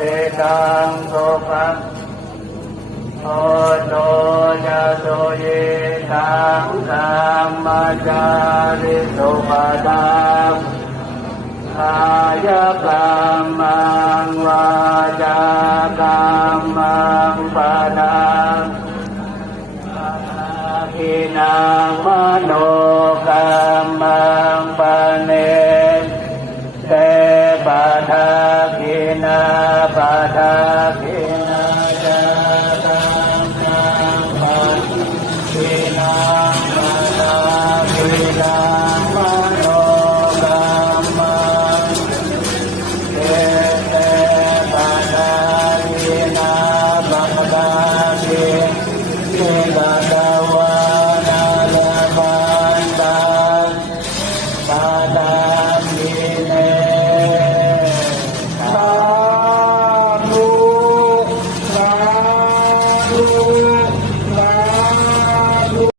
ติตังสุภะโอโตยะโสเยตังธรรมจาริสุปตังกายกรรมังวาจากรรมังปะนังอินังมโน